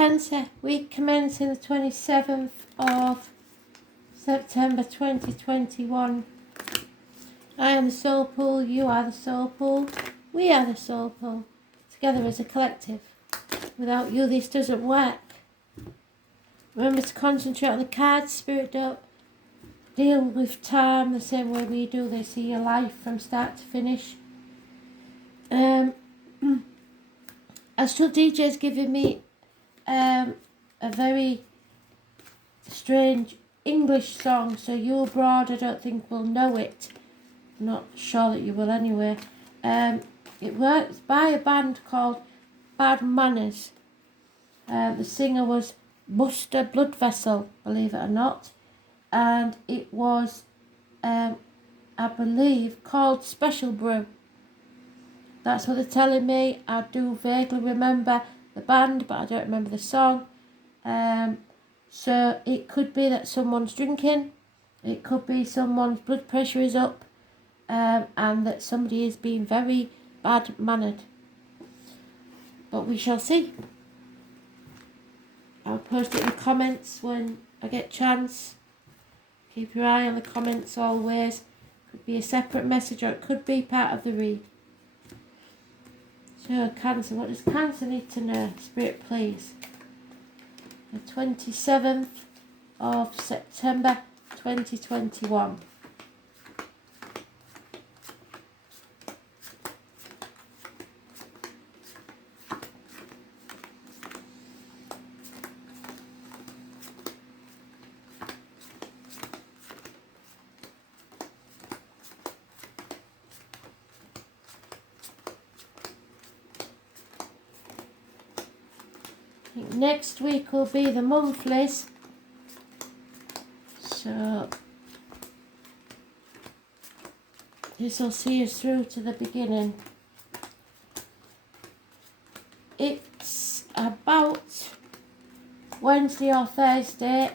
Cancer, week commencing the 27th of September 2021. I am the soul pool, you are the soul pool, we are the soul pool, together as a collective. Without you, this doesn't work. Remember to concentrate on the cards. Spirit don't deal with time the same way we do. They see your life from start to finish. Astral DJ is giving me a very strange English song, so you abroad I don't think will know it. I'm not sure that you will anyway. It was by a band called Bad Manners. The singer was Buster Bloodvessel, believe it or not, and it was I believe called Special Brew. That's what they're telling me. I do vaguely remember the band, but I don't remember the song. So it could be that someone's drinking, it could be someone's blood pressure is up, and that somebody is being very bad-mannered. But we shall see. I'll post it in the comments when I get a chance. Keep your eye on the comments always. Could be a separate message or it could be part of the read. So Cancer, what does Cancer need to know? Spirit, please. The 27th of September 2021. Next week will be the monthlies, so this will see us through to the beginning. It's about Wednesday or Thursday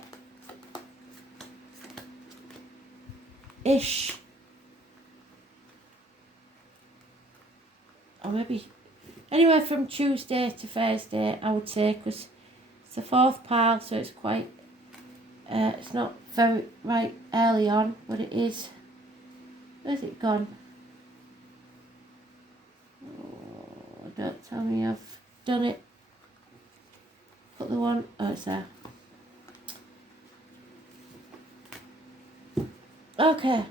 ish, or maybe anywhere from Tuesday to Thursday, I would say, because it's the fourth pile, so it's quite, it's not very right early on, but it is. Where's it gone? Oh, don't tell me I've done it. Put the one, oh, it's there. Okay.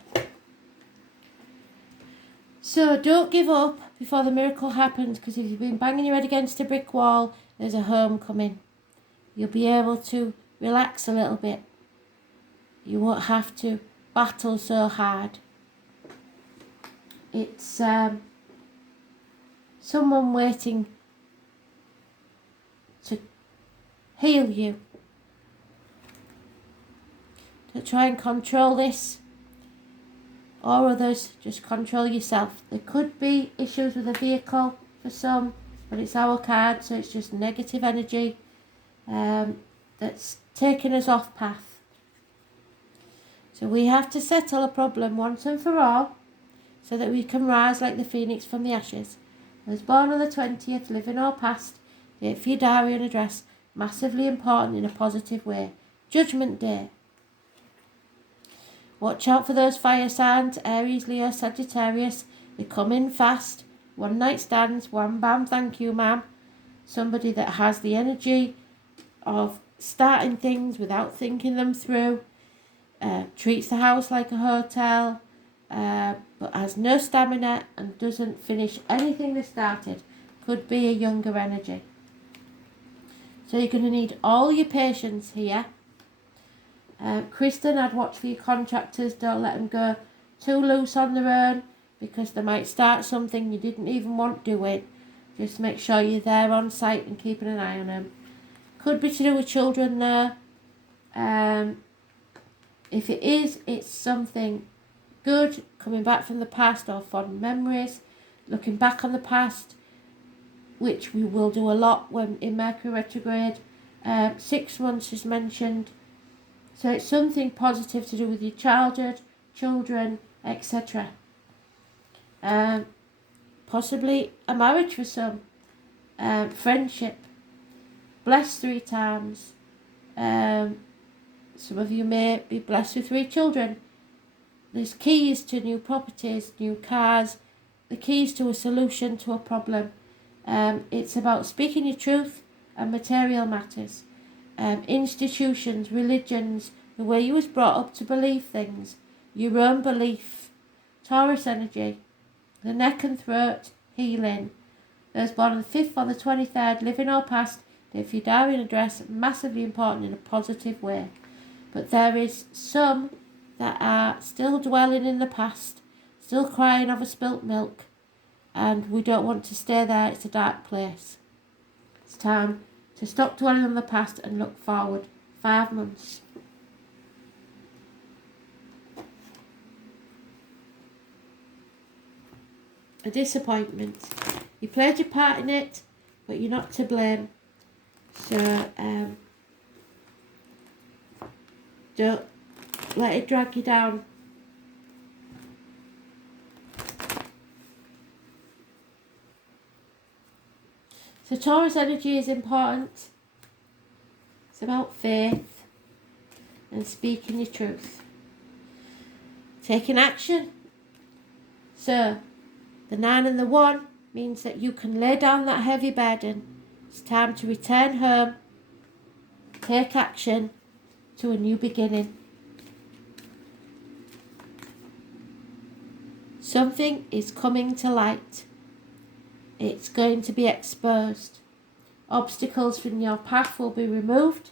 So don't give up before the miracle happens, because if you've been banging your head against a brick wall, there's a homecoming. You'll be able to relax a little bit. You won't have to battle so hard. It's someone waiting to heal you. Don't try and control this or others, just control yourself. There could be issues with a vehicle for some, but it's our card, so it's just negative energy that's taking us off path. So we have to settle a problem once and for all, so that we can rise like the phoenix from the ashes. I was born on the 20th, living or past, date for your diary and address, massively important in a positive way. Judgment Day. Watch out for those fire signs, Aries, Leo, Sagittarius. They come in fast. One night stands, one bam, thank you ma'am. Somebody that has the energy of starting things without thinking them through. Treats the house like a hotel, but has no stamina and doesn't finish anything they started. Could be a younger energy. So you're going to need all your patience here. Kristen, I'd watch for your contractors. Don't let them go too loose on their own, because they might start something you didn't even want doing. Just make sure you're there on site and keeping an eye on them. Could be to do with children though. If it is, it's something good, coming back from the past or fond memories, looking back on the past, which we will do a lot when in Mercury retrograde. 6 months is mentioned. So it's something positive to do with your childhood, children, etc. Possibly a marriage for some, friendship. blessed 3 times. Some of you may be blessed with 3 children. There's keys to new properties, new cars, the keys to a solution to a problem. It's about speaking your truth and material matters. Institutions, religions, the way you was brought up to believe things, your own belief. Taurus energy, the neck and throat, healing. Those born on the 5th or the 23rd, living or past, if your diary and address, massively important in a positive way. But there is some that are still dwelling in the past, still crying over spilt milk, and we don't want to stay there. It's a dark place. It's time to stop dwelling on the past and look forward. 5 months. A disappointment. You played your part in it, but you're not to blame. So don't let it drag you down. So Taurus energy is important. It's about faith and speaking your truth. Taking action. So the 9 and the 1 means that you can lay down that heavy burden. It's time to return home, take action to a new beginning. Something is coming to light. It's going to be exposed. Obstacles from your path will be removed.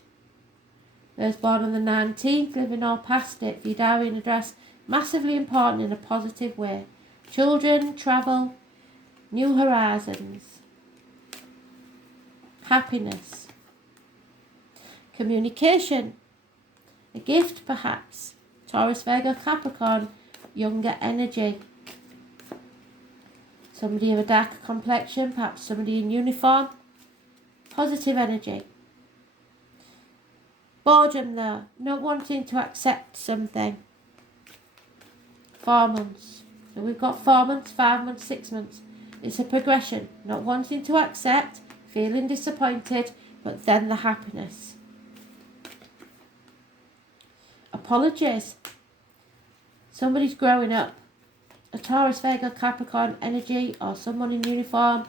Those born on the 19th, living or past it, for your diary and address, massively important in a positive way. Children, travel, new horizons. Happiness. Communication. A gift perhaps. Taurus, Virgo, Capricorn, younger energy. Somebody of a darker complexion, perhaps somebody in uniform. Positive energy. Boredom though, not wanting to accept something. 4 months. So we've got 4 months, 5 months, 6 months. It's a progression, not wanting to accept, feeling disappointed, but then the happiness. Apologies. Somebody's growing up. A Taurus, Virgo, Capricorn energy, or someone in uniform,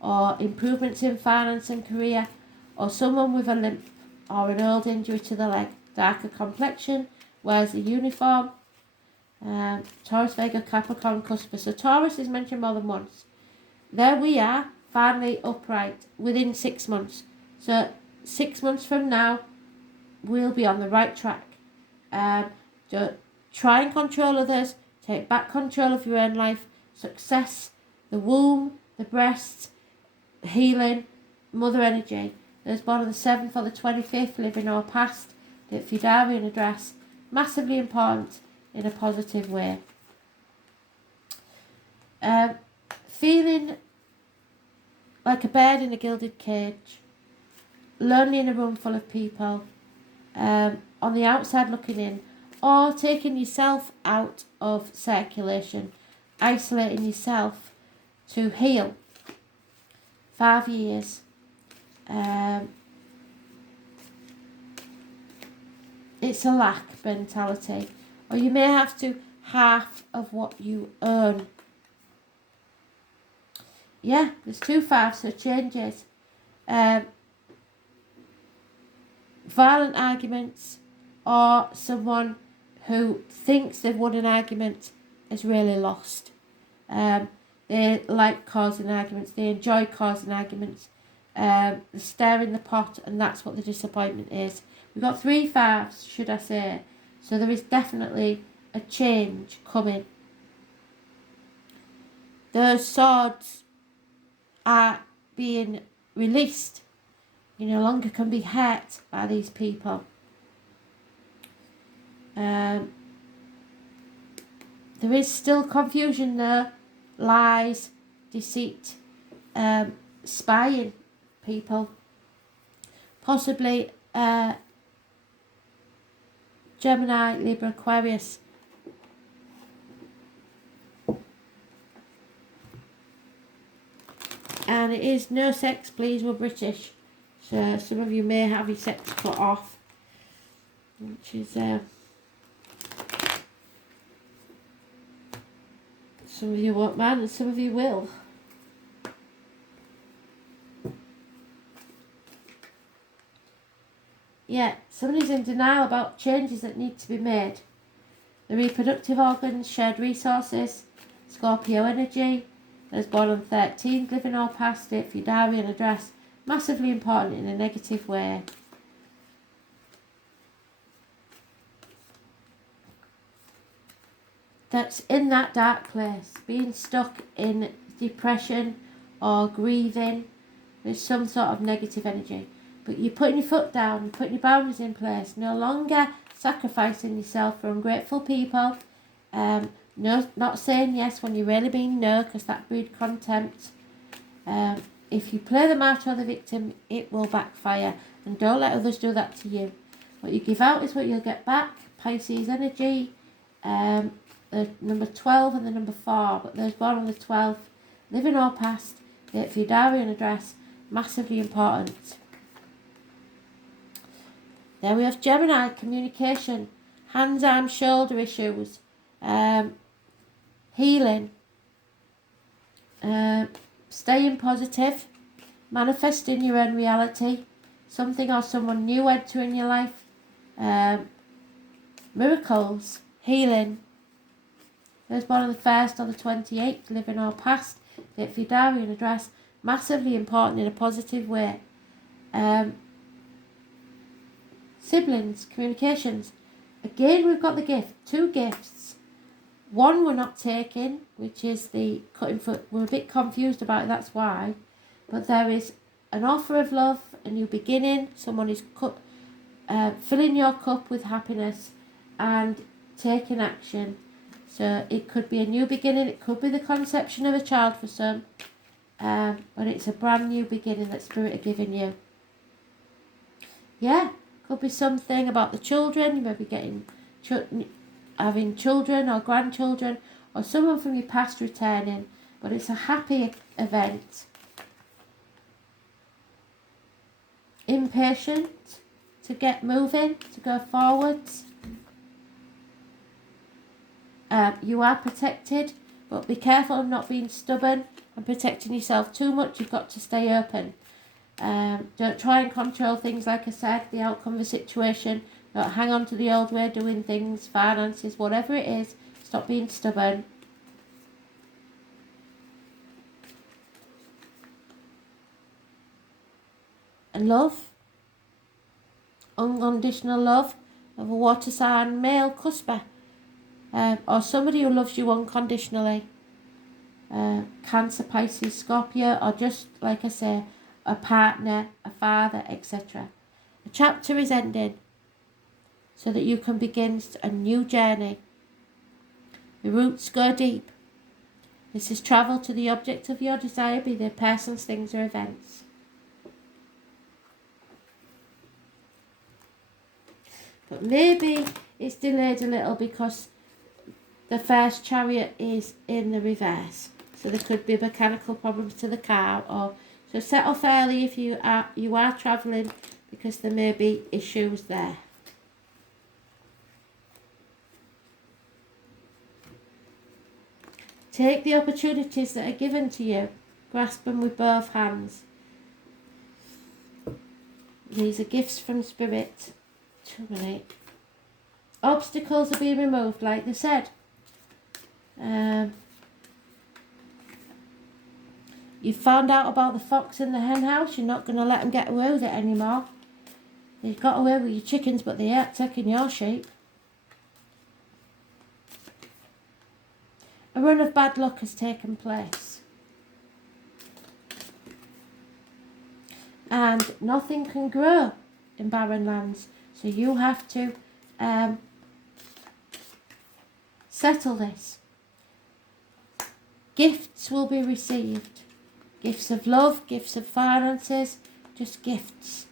or improvements in finance and career, or someone with a limp or an old injury to the leg. Darker complexion, wears a uniform. Taurus, Virgo, Capricorn, Cusper. So Taurus is mentioned more than once. There we are, finally upright within 6 months. So 6 months from now, we'll be on the right track. Don't try and control others. Take back control of your own life. Success, the womb, the breasts, healing, mother energy. Those born on the 7th or the 25th, living or past, if your diary and address, massively important in a positive way. Feeling like a bird in a gilded cage, lonely in a room full of people, on the outside looking in, or taking yourself out of circulation, isolating yourself to heal. 5 years. It's a lack mentality, or you may have to half of what you earn. Yeah, there's 2 5s, so changes. Violent arguments, or someone who thinks they've won an argument is really lost. They like causing arguments, they enjoy causing arguments, they stir in the pot, and that's what the disappointment is. We've got 3 5s, should I say, so there is definitely a change coming. Those swords are being released. You no longer can be hurt by these people. There is still confusion there, lies, deceit, spying people, possibly Gemini, Libra, Aquarius. And it is no sex, please, we're British. So some of you may have your septum cut off, which is some of you won't mind and some of you will. Yeah, somebody's in denial about changes that need to be made. The reproductive organs, shared resources, Scorpio energy. There's born on 13th, living or past it for your diary and address. Massively important in a negative way. That's in that dark place, being stuck in depression or grieving with some sort of negative energy. But you're putting your foot down, you're putting your boundaries in place, no longer sacrificing yourself for ungrateful people, no, not saying yes when you really mean no, because that breeds contempt. If you play the martyr or the victim, it will backfire, and don't let others do that to you. What you give out is what you'll get back. Pisces energy, the number 12 and the number 4, but those born on the 12th, living or past, date for your diary and address, massively important. Then we have Gemini, communication, hands, arm, shoulder issues, healing, staying positive, manifesting your own reality, something or someone new entering your life, miracles, healing. Those born on the 1st or the 28th, living or past, date for your diary and address, massively important in a positive way. Siblings, communications. Again, we've got the gift, 2 gifts. One we're not taking, which is the cutting foot. We're a bit confused about it, that's why. But there is an offer of love, a new beginning. Someone is filling your cup with happiness and taking action. So it could be a new beginning. It could be the conception of a child for some. But it's a brand new beginning that Spirit are giving you. Yeah. Could be something about the children. You may be having children or grandchildren, or someone from your past returning, but it's a happy event. Impatient to get moving, to go forwards. You are protected, but be careful of not being stubborn and protecting yourself too much. You've got to stay open. Don't try and control things, like I said, the outcome of the situation. Don't hang on to the old way of doing things, finances, whatever it is. Stop being stubborn. And love. Unconditional love of a water sign male cusper. Or somebody who loves you unconditionally. Cancer, Pisces, Scorpio, or just, like I say, a partner, a father, etc. A chapter is ending so that you can begin a new journey. The roots go deep. This is travel to the object of your desire, be they persons, things or events. But maybe it's delayed a little because the first chariot is in the reverse. So there could be mechanical problems to the car, or so set off early if you are travelling, because there may be issues there. Take the opportunities that are given to you. Grasp them with both hands. These are gifts from Spirit. 2 minutes. Obstacles are being removed, like they said. You found out about the fox in the hen house. You're not going to let them get away with it anymore. They got away with your chickens, but they ain't taking your sheep. A run of bad luck has taken place. And nothing can grow in barren lands. So you have to settle this. Gifts will be received. Gifts of love, gifts of finances, just gifts.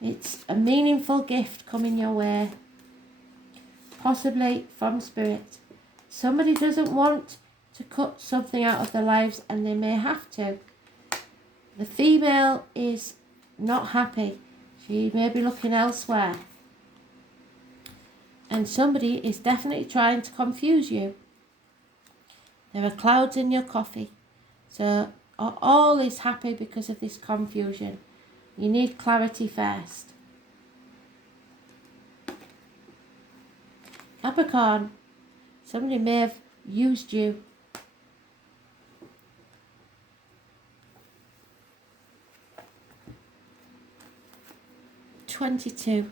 It's a meaningful gift coming your way, possibly from Spirit. Somebody doesn't want to cut something out of their lives, and they may have to. The female is not happy. She may be looking elsewhere. And somebody is definitely trying to confuse you. There are clouds in your coffee. So all is happy because of this confusion. You need clarity first. Capricorn, somebody may have used you. $22.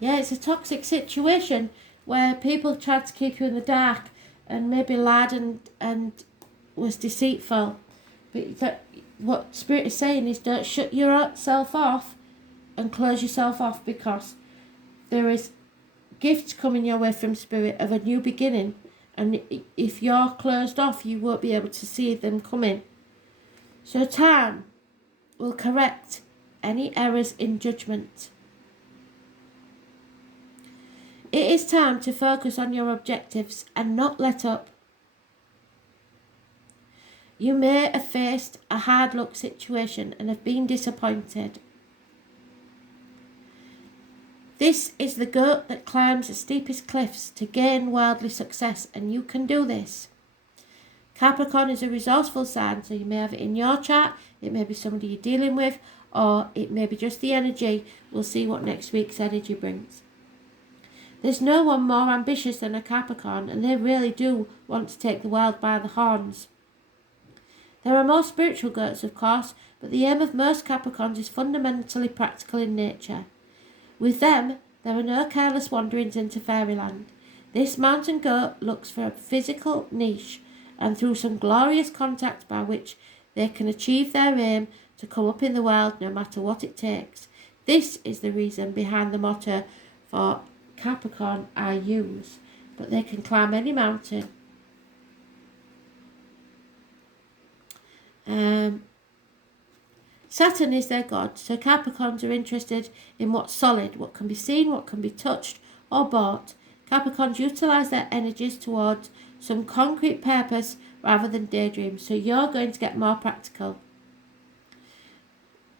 Yeah, it's a toxic situation where people tried to keep you in the dark and maybe lied and was deceitful. But what Spirit is saying is don't shut yourself off and close yourself off, because there is gifts coming your way from Spirit of a new beginning, and if you're closed off, you won't be able to see them coming. So time will correct any errors in judgment. It is time to focus on your objectives and not let up. You may have faced a hard luck situation and have been disappointed. This is the goat that climbs the steepest cliffs to gain worldly success, and you can do this. Capricorn is a resourceful sign, so you may have it in your chart, it may be somebody you're dealing with, or it may be just the energy. We'll see what next week's energy brings. There's no one more ambitious than a Capricorn, and they really do want to take the world by the horns. There are more spiritual goats, of course, but the aim of most Capricorns is fundamentally practical in nature. With them, there are no careless wanderings into fairyland. This mountain goat looks for a physical niche, and through some glorious contact by which they can achieve their aim to come up in the world no matter what it takes. This is the reason behind the motto for Capricorn I use, but they can climb any mountain. Saturn is their god, so Capricorns are interested in what's solid, what can be seen, what can be touched or bought. Capricorns utilise their energies towards some concrete purpose rather than daydreams, so you're going to get more practical.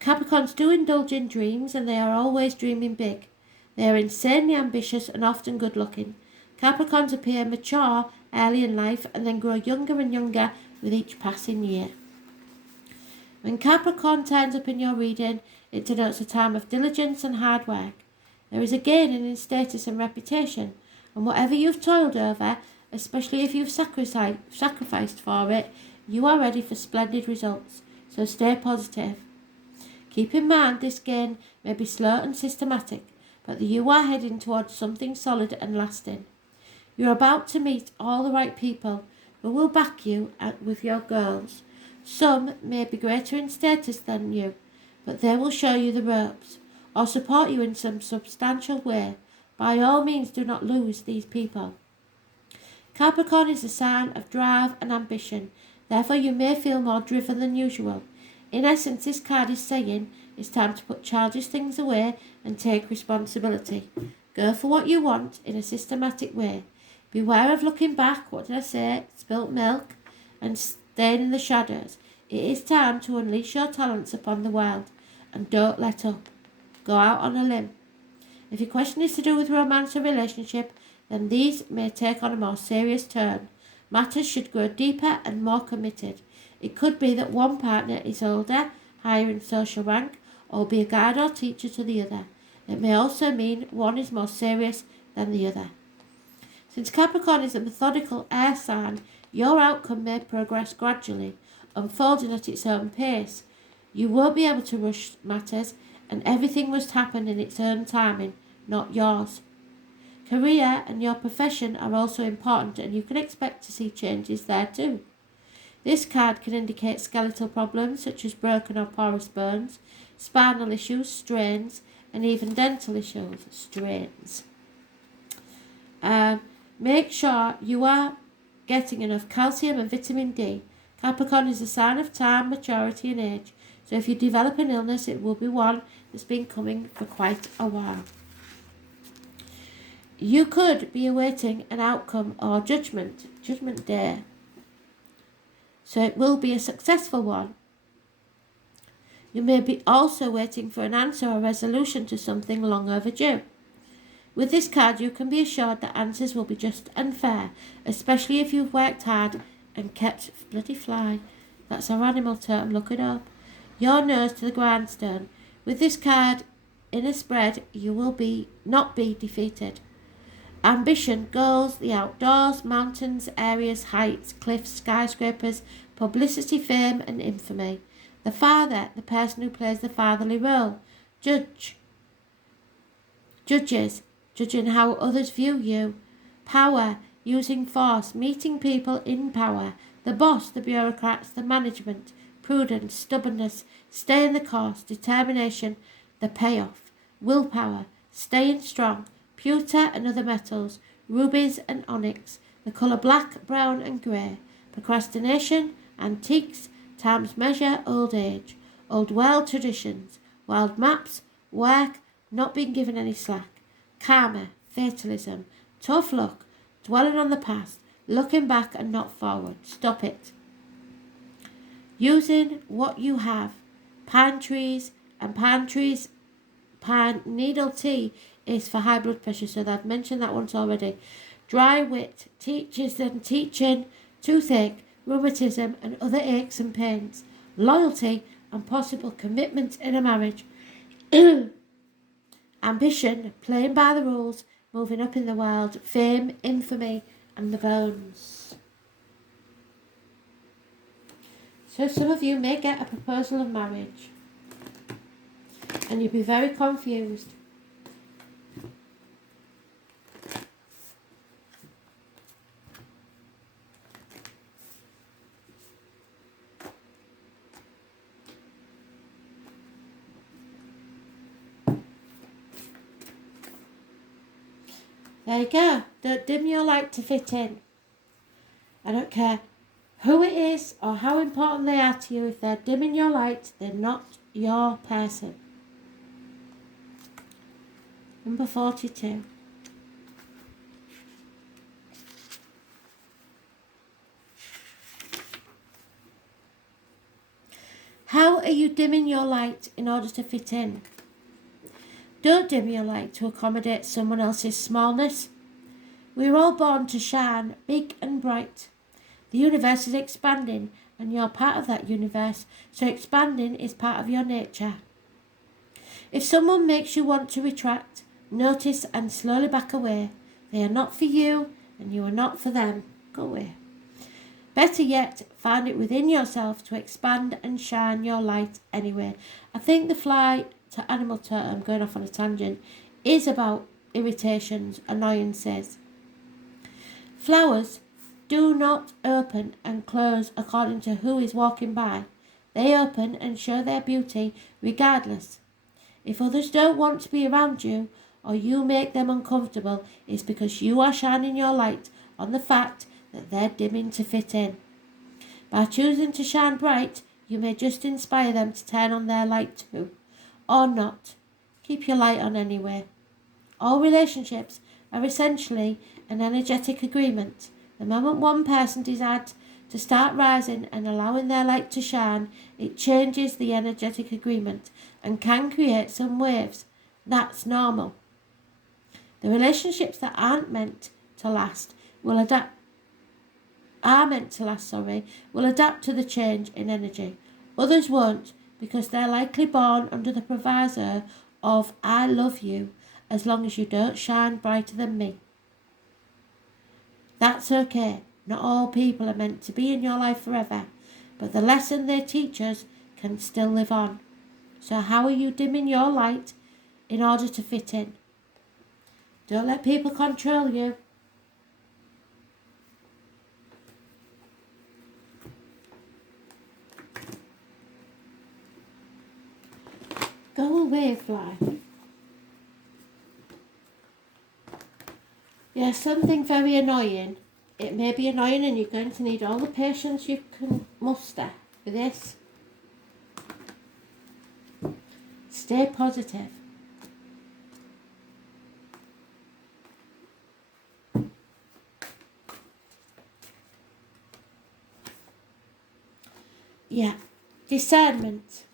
Capricorns do indulge in dreams, and they are always dreaming big. They are insanely ambitious and often good looking. Capricorns appear mature early in life and then grow younger and younger with each passing year. When Capricorn turns up in your reading, it denotes a time of diligence and hard work. There is a gain in status and reputation, and whatever you've toiled over, especially if you've sacrificed for it, you are ready for splendid results, so stay positive. Keep in mind this gain may be slow and systematic, but you are heading towards something solid and lasting. You're about to meet all the right people who will back you with your goals. Some may be greater in status than you, but they will show you the ropes, or support you in some substantial way. By all means, do not lose these people. Capricorn is a sign of drive and ambition, therefore you may feel more driven than usual. In essence, this card is saying it's time to put childish things away and take responsibility. Go for what you want in a systematic way. Beware of looking back, what did I say, spilt milk, and staying in the shadows. It is time to unleash your talents upon the world, and don't let up. Go out on a limb. If your question is to do with romance or relationship, then these may take on a more serious turn. Matters should grow deeper and more committed. It could be that one partner is older, higher in social rank, or be a guide or teacher to the other. It may also mean one is more serious than the other. Since Capricorn is a methodical air sign, your outcome may progress gradually, unfolding at its own pace. You won't be able to rush matters, and everything must happen in its own timing, not yours. Career and your profession are also important, and you can expect to see changes there too. This card can indicate skeletal problems such as broken or porous bones, spinal issues, strains, and even dental issues, strains. Make sure you are getting enough calcium and vitamin D. Capricorn is a sign of time, maturity and age, so if you develop an illness, it will be one that's been coming for quite a while. You could be awaiting an outcome or judgment day. so it will be a successful one. You may be also waiting for an answer or resolution to something long overdue. With this card, you can be assured that answers will be just and fair, especially if you've worked hard and kept bloody fly. That's our animal term, look it up. Your nose to the grindstone. With this card in a spread, you will not be defeated. Ambition, goals, the outdoors, mountains, areas, heights, cliffs, skyscrapers, publicity, fame and infamy. The father, the person who plays the fatherly role. Judges, judging how others view you. Power, using force, meeting people in power. The boss, the bureaucrats, the management. Prudence, stubbornness, staying the course, determination, the payoff. Willpower, staying strong. Pewter and other metals, rubies and onyx, the colour black, brown and grey. Procrastination, antiques, time's measure, old age. Old world traditions, wild maps, work, not being given any slack. Karma, fatalism, tough luck, dwelling on the past, looking back and not forward. Stop it. Using what you have. Pine needle tea is for high blood pressure, so I've mentioned that once already. Dry wit teaches them teaching, toothache, rheumatism and other aches and pains. Loyalty and possible commitment in a marriage. Ambition, playing by the rules, moving up in the world. Fame, infamy and the bones. So some of you may get a proposal of marriage and you'll be very confused. There you go. Don't dim your light to fit in. I don't care who it is or how important they are to you. If they're dimming your light, they're not your person. Number 42. How are you dimming your light in order to fit in? Don't dim your light to accommodate someone else's smallness. We're all born to shine big and bright. The universe is expanding and you're part of that universe, so expanding is part of your nature. If someone makes you want to retract, notice and slowly back away. They are not for you and you are not for them. Go away. Better yet, find it within yourself to expand and shine your light anyway. I think the fly to animal totem, going off on a tangent, is about irritations, annoyances. Flowers do not open and close according to who is walking by. They open and show their beauty regardless. If others don't want to be around you or you make them uncomfortable, it's because you are shining your light on the fact that they're dimming to fit in. By choosing to shine bright, you may just inspire them to turn on their light too. Or not. Keep your light on anyway. All relationships are essentially an energetic agreement. The moment one person decides to start rising and allowing their light to shine, it changes the energetic agreement and can create some waves. That's normal. The relationships that aren't meant to last will adapt to the change in energy. Others won't, because they're likely born under the proviso of I love you as long as you don't shine brighter than me. That's okay. Not all people are meant to be in your life forever, but the lesson they teach us can still live on. So how are you dimming your light in order to fit in? Don't let people control you. Go away, fly. Yeah, something very annoying. It may be annoying and you're going to need all the patience you can muster for this. Stay positive. Discernment.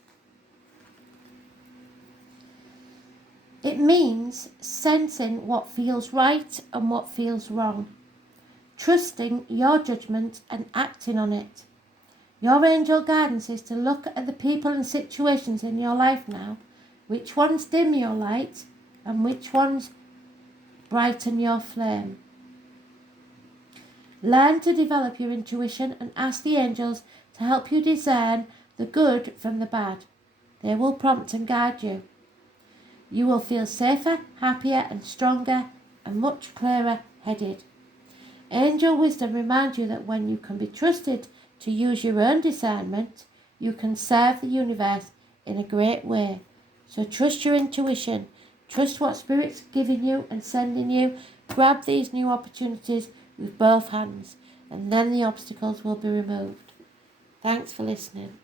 It means sensing what feels right and what feels wrong, trusting your judgment and acting on it. Your angel guidance is to look at the people and situations in your life now, which ones dim your light and which ones brighten your flame. Learn to develop your intuition and ask the angels to help you discern the good from the bad. They will prompt and guide you. You will feel safer, happier and stronger and much clearer headed. Angel wisdom reminds you that when you can be trusted to use your own discernment, you can serve the universe in a great way. So trust your intuition, trust what Spirit's giving you and sending you. Grab these new opportunities with both hands, and then the obstacles will be removed. Thanks for listening.